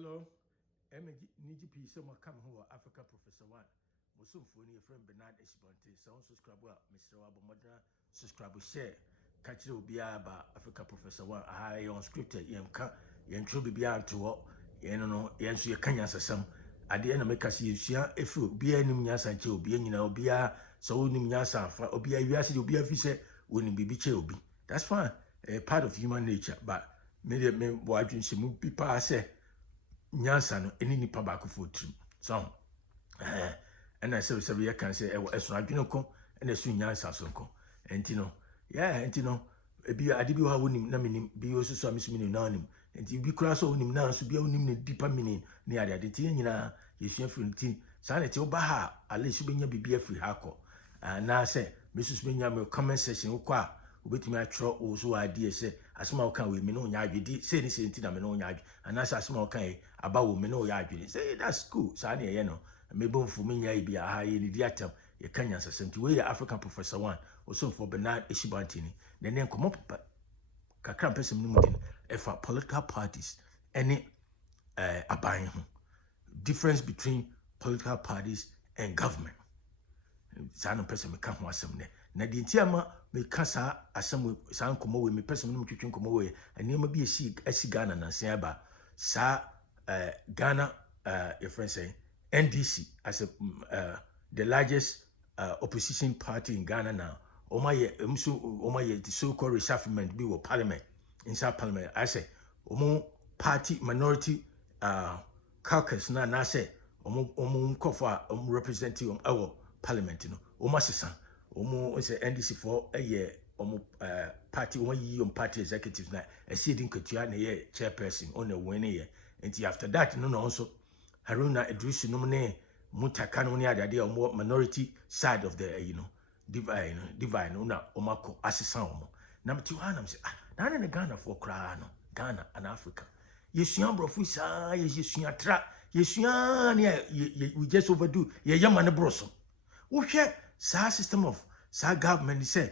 Hello, NDP someone come who Africa Professor One. Musum for your friend Bernard Esbonte. Sound subscriber, Mr. Abomodra, subscribe, share. Catch you be about Africa Professor One. I unscripted, yen true be beyond to what, yen so your Kenyans or some. At the end of make us see if you be any Yasa Joe, be any so Yasa, or be a Yasi, you'll be a fisher, wouldn't be Chobi. That's fine, a part of human nature, but maybe me watching some people say. Nyansa no eni nipa ba ko trim so and I say we can say eso adwene ko na so nyansa so ko enti no ebi ade bi wa wonim na menim bi osusu amisu menim na onim enti bi kura so wonim na so bi wonim ne deeper meaning ne ade ti nyina yesua frinti sa na ti oba ha ale so benya bibia free ha ko na say mesusu benya me comment section ko a obetumi atro ozo ade se asema wo kan we me no nya adwedi say ni say nti na me no nya adwedi anasa asema wo kan aba wo me no ya adwedi say that's cool sa na ye no me bomfu me nya bia ha ye ni di atam ye kan yansa senti we ya African Professor One also for Bernard Esbonte ni ne nkomo kakra person ni mu din efa political parties any aban ho difference between political parties and government sa no person me ka ho asem ne na di ntiama me kasa asem sa nkomo we me person no twetwe nkomo we anema bi esi Ghana na se aba sa Ghana your friend say NDC as the largest opposition party in Ghana now omaye the so-called reshufflement bi wo parliament inside parliament I say omo party minority caucus na say omo kofa representative parliament no omo asesa omo say NDC for omo party omo yi party executives na esidi nketua na ye chairperson on a winning and after that no also Haruna Idris no ne mutaka no ne ade omo minority side of the divine na omako asesa omo na mti wana mse na ne Ghana for kra no Ghana and Africa yesua brofu sa yesua tra yesua ne we just overdo ye yama ne broso wo hwe sa system of sa government say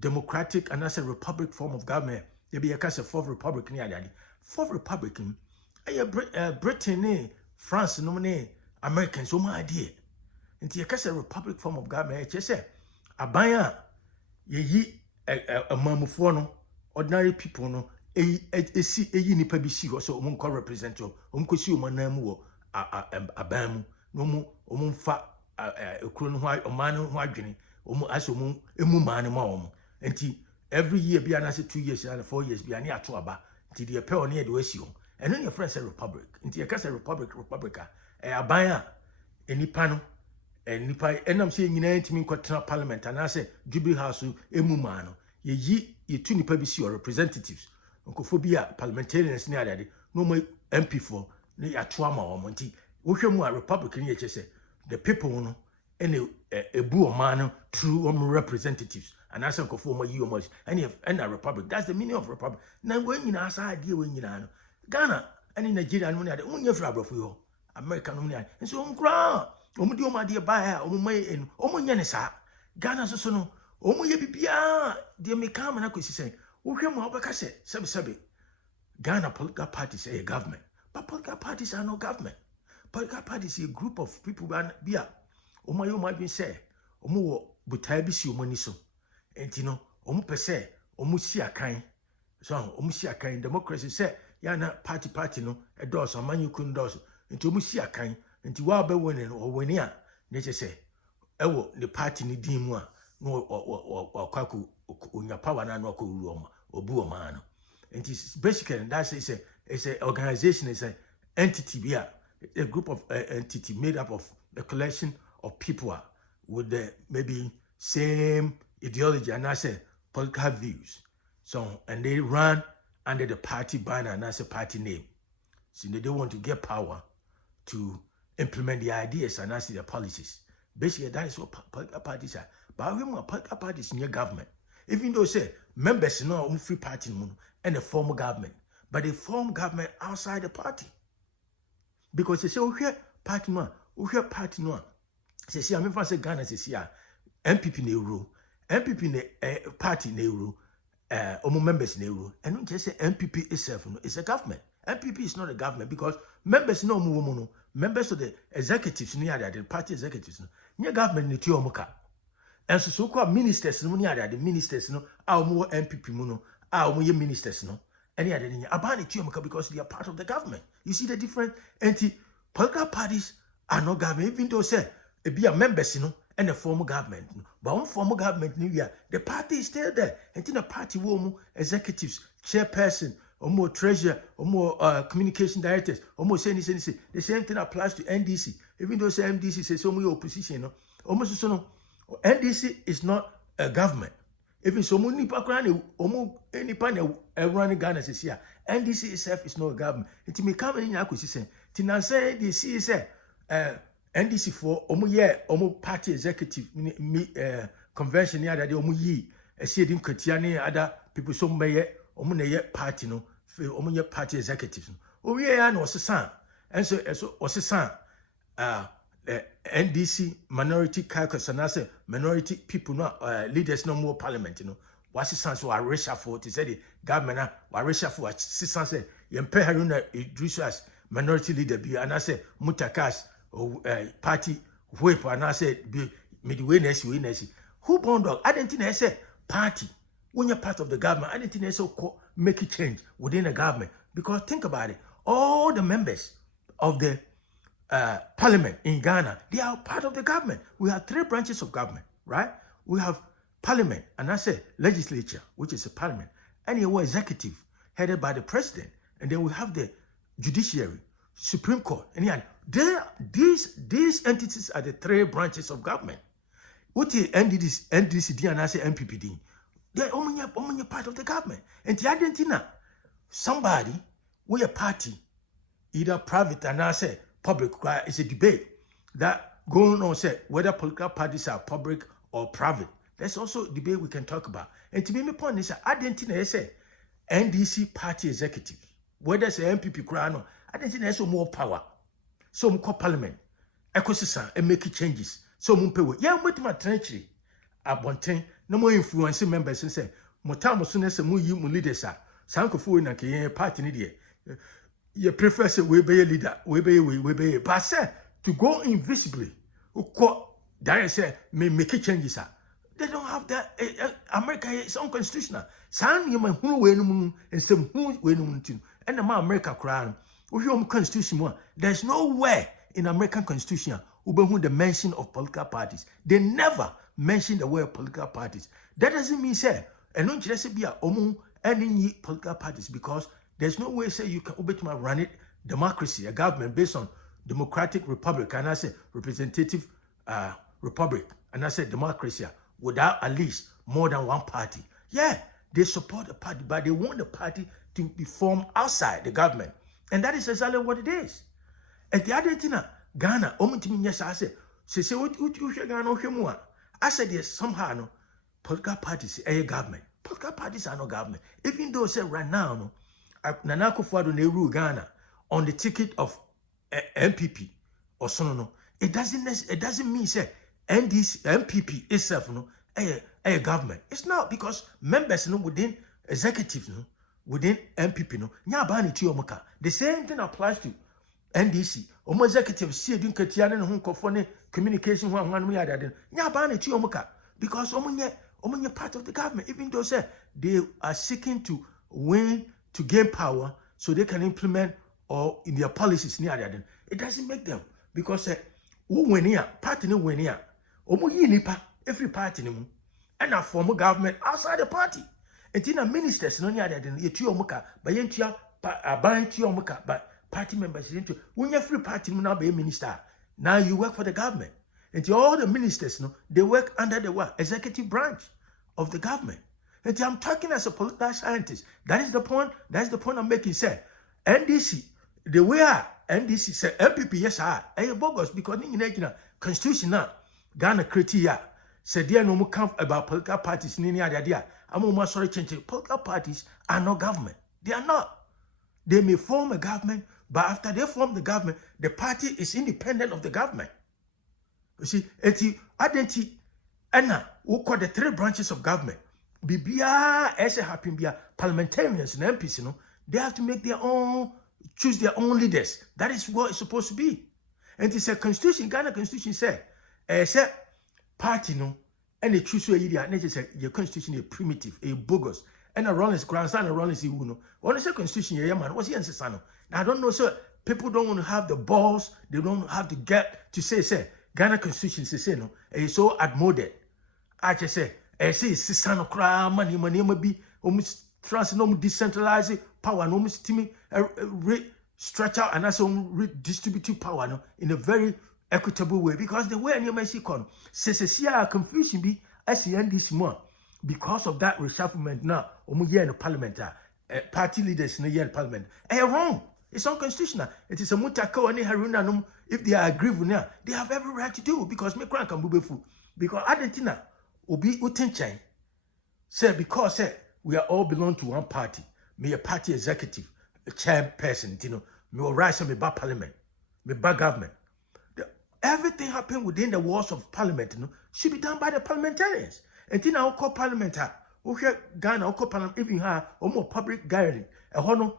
democratic and as a republic form of government there be a case of fourth republic ni ade fourth republic Britain France no ne Americans so my idea nti a case republic form of government che say aban a ye amamufo no ordinary people no eyi nipa bi si so omo nko represent omo ko si omo nan mu wo aban mu no omo mfa ekuro no ho oman no ho adwene omo aso omo emu man no ma omo nti every year bi ana say 2 years and 4 years bi ani ato aba nti de pe oni e de wasi o and then your friend say republic nti e ka say republica aban a nipa no nipa enam say nyina ntimi nkotena parliament ana say Jubilee House emu man no ye tu nipa bi si o representatives nkofo bi a parliamentarians ni adade no mo MP for ne ya to ama o nti wo hwɛ mu a republic ni ye che say the people no ene ebu o man no through representatives and as nkofo mo yi o mo and a republic that's the meaning of republic na we nyina asa ade we nyina no Ghana and Nigeria no ade unya fra abrofo yo America no ade nso onkra omudi o ma de ba ha o mo enu o mo nya ne sa Ghana so no o mo ye bibia de me kam na kwesi sen wo hwɛ mu obeka se sebe Ghana political parties a government but political parties are no government. Political parties is a group of people bia o mo yo ma bin say o mo wo butai bi si o mo ni so enti no o mo pese o mo si akan so o mo si akan democracy say ya na party no edoso amanyuku ndoso enti o mo si akan enti wa ba woni no o woni a ne che say ewo the party ni din mu a no kwaku onya power na no akowuru o ma obu o ma no enti basically that's it's a organization, is a entity bia a group of entity made up of a collection of people with the maybe same ideology and I say political views. So and they run under the party banner and that's a party name. So they don't want to get power to implement the ideas and that's their policies. Basically, that is what political parties are. But when political parties in your government, even though say members no free party and a form government, but they form government outside the party. Because they say, okay, party no, say, I'm in say Ghana, say, NPP ne rule, NPP ne party ne rule, members ne rule, and don't just say NPP itself is a government, NPP is not a government because members no mu members of the executives near the party executives no government ni ti omuka. And so called ministers no near the ministers no our more NPP mu no our more ministers no any other thing abani ti omuka because they are part of the government. You see the difference? Political parties are not government, even though say it be a members and a former government. But one former government the party is still there. And the party will executives, chairperson, or more treasurer, or more communication directors, or more say the same thing applies to NDC. Even though say NDC says so many opposition, almost so NDC is not a government. Even so many background, almost any panel running Ghana says here. NDC itself is not a government. It may come in acquisition. Tina say the C say NDC for omu party executive convention here that omu yi see dim Katiane other people so may omu na party no omu ye party executives. O ya no sesan. And so osesan NDC minority caucus and I say minority people no leaders no more parliament what's the sense of reshuffle to say the government wa reshuffle sesan say yempe haruna idrisu as minority leader be and I say mutakas party whip and I said be midway next. Who born dog? I didn't think I said party. When you're part of the government, I didn't think I said make a change within the government. Because think about it, all the members of the parliament in Ghana, they are part of the government. We have 3 branches of government, right? We have parliament, and I said legislature, which is a parliament, and you executive, headed by the president, and then we have the judiciary, Supreme Court, and these entities are the 3 branches of government. What the NDC and I say NPP, they're only part of the government. And the Argentina, somebody with a party, either private and I say public, it's a debate that going on say whether political parties are public or private. There's also a debate we can talk about. And to be my point is Argentina say NDC party executive, whether it's an NPP crown, Argentina has more power. So we call parliament, ecosystem, and make changes. So we pay. Yeah, I'm waiting my trenchery. Abonten, no more influencing members and say, Motamo soonest mu you leaders are. Sanko fu na ke party ni de. You prefer say we be a leader, we be. But say to go invisibly, who call direct say may make changes. They don't have that. America is unconstitutional. San you man who we no and some who we no and the America crown. Constitution, there's nowhere in American Constitution who the mention of political parties. They never mention the word political parties. That doesn't mean say and don't just be any political parties because there's no way say you can run it democracy, a government based on democratic republic and I say representative republic and I say democracy without at least more than one party. Yeah, they support a party, but they want the party to be formed outside the government. And that is exactly what it is. And the other thing, Ghana, I said, what you Ghana, I said, yes, somehow, no, political parties are a government. Political parties are no government. Even though, say, right now, no, Nana Akufo-Addo na rule Ghana on the ticket of NPP or so, no, it doesn't mean, say, NDC, NPP itself, no, a government. It's not because members, no, within executive, no, within NPP, no, the same thing applies to NDC. Omo executive see doing Katiane no nkofo communication ho anwan ya dade. Because omo part of the government, even though say they are seeking to gain power so they can implement or in their policies near dade. It doesn't make them because who win here, party no win here. Omo yi nipa every party no and a former government outside the party. And then ministers no near dade ye tuo muka ba ye ntua ban tuo muka ba party members into when you're free party now be a minister. Now you work for the government. And all the ministers, no, they work under the what? Executive branch of the government. And I'm talking as a political scientist. That is the point. That's the point I'm making. Say NDC, the way NDC say NPP, yes, I bogus because in constitution now Ghana criteria said there no more come about political parties in any other idea. I'm almost sorry change. Political parties are not government. They are not. They may form a government, but after they form the government, the party is independent of the government. You see, identity, and we call the 3 branches of government. Bibia, as a happy parliamentarians and MPs, they have to make their own choose their own leaders. That is what it's supposed to be. And it's a constitution, Ghana constitution say party no, and they choose your constitution is primitive, a bogus. And a Rollins grandson and Rollins you know. What is a constitution, yeah, man? What's the answer, son? Now I don't know, sir. People don't want to have the balls, they don't have to get to say, Ghana constitution say no, it's so outmoded. I just say it's son of crime, money be almost France no decentralized power, no teaming stretch out and also redistributive power no, in a very equitable way, because the way you may see confusion be as the NDC more because of that reshufflement now here in the parliament party leaders in the year in parliament wrong. It's unconstitutional. It is a mutako and haruna. If they are aggrieved now, they have every right to do, because me crank can be fool. Because Argentina will be utinchain. Say because we are all belong to one party. Me a party executive, a chairperson, me will rise me back parliament, me back government. Everything happened within the walls of parliament, should be done by the parliamentarians. And then I'll call parliament. Okay, Ghana, I'll call parliament, even her, or more public gathering. A hono,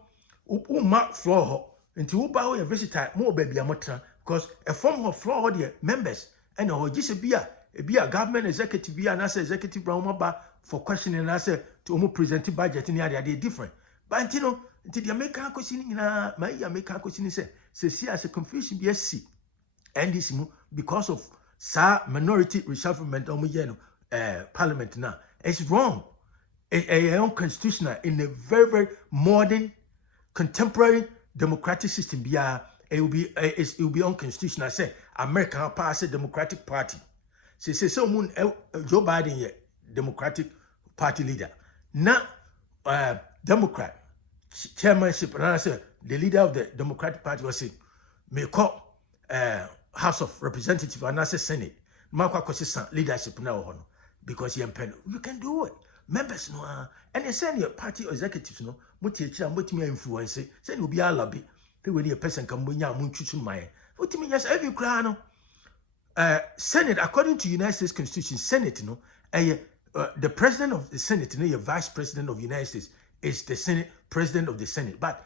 mark floor, until you buy a visitor, more baby, because a form of floor, the members, and a just be a government executive, be an answer executive brown for questioning and answer to almost present budget in the area, they're different. But until the American question, my American question say, see as a confusion, be a C. And this because of minority reshufflement parliament now. It's wrong. It's unconstitutional in a very, very modern, contemporary democratic system. It will be unconstitutional. I say American pass a Democratic Party. Say so Joe Biden Democratic Party leader. Not Democrat chairmanship. And I say the leader of the Democratic Party was saying, may call House of Representatives and I say Senate. Mark consistent leadership now because you can do it. Members no and they send your party executives no muti me influence say you be a lobby the way a person can bring ya munchuchu my what mean yes every cry no Senate according to United States Constitution Senate no the president of the Senate no your vice president of the United States is the Senate president of the Senate, but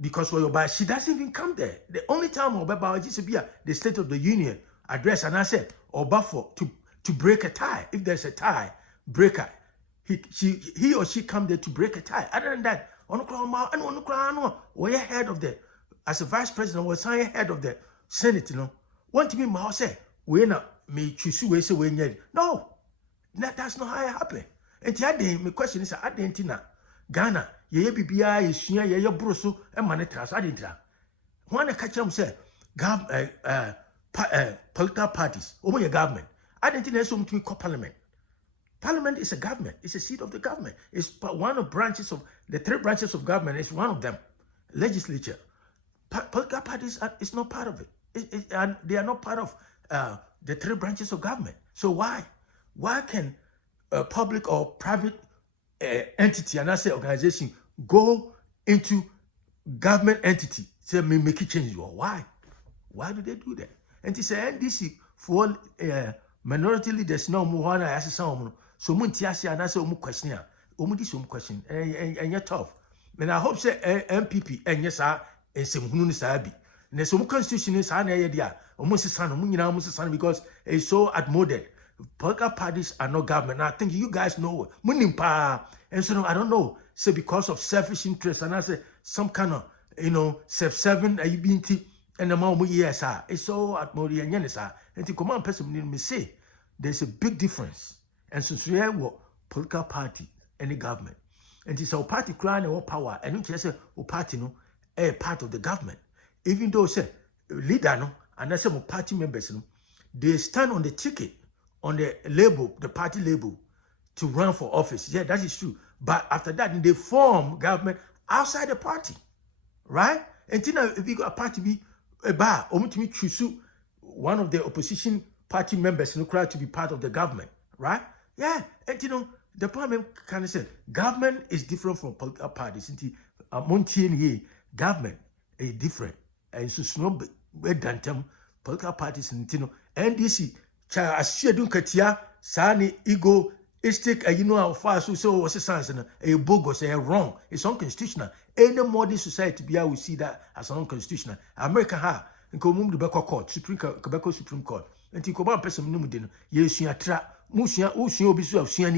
because she doesn't even come there. The only time Obaba just be the State of the Union address and I said Oba to break a tie. If there's a tie breaker, he or she come there to break a tie. Other than that, we're head of the as a vice president, was head of the Senate, want to be my say we not me choose we say we need. No, that's not how it happened. And the other my question is Argentina, Ghana, ye BBI is ye brusu and monetars. I didn't. When I catch them say political parties, over your government. Argentina is something we call parliament. Parliament is a government. It's a seat of the government. It's one of branches of the three branches of government. It's one of them. Legislature. Political parties is not part of it. And they are not part of the three branches of government. So why can a public or private entity and I say organization go into government entity say make it change? Why do they do that? And it's a NDC for minority leaders now one I ask some so muntiasi and I say question this question and you're tough. And I hope say NPP and yes and some hunu sabi. And some constitution is an idea almost son because it's so outmoded. Political parties are not government. I think you guys know Munimpa. And so I don't know. So because of selfish interest and I say some kind of self-serving and the amount yes it's so outmoded and and the command person me say there's a big difference. And so what political party any government. And it's our party crying or power and you say party no a part of the government. Even though say leader no and I say party members no they stand on the ticket on the label, the party label, to run for office. Yeah, that is true. But after that, they form government outside the party, right? And then if you got a party be a bar, or to choose one of the opposition party members to be part of the government, right? Yeah, and the parliament kind of said government is different from political parties. And government is different, and so snob political parties. And NDC. Cha ashe dun katia sani ego It's you know how far so what's the science and a bogus, a wrong. It's unconstitutional. Any modern society be will see that as unconstitutional. America ha and come to Quebec Court, Quebec Supreme Court. And to come on person numudin, yes, you are trap, Musia, Ocean Obisu of Sian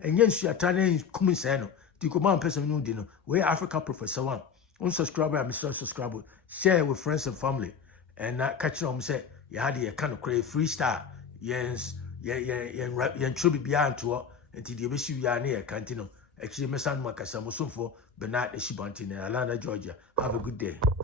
and yes, you are trying to come in. To come on person numudin, where Africa Professor one. Unsubscribe, Mr. Subscribe, share with friends and family. And that catch them say, you had a kind of crave freestyle. Yes. Yen trouble beyond to until the issue ya near Cantino. Actually, my son Macasamo for Bernard Eshibantin in Atlanta, Georgia. Have a good day.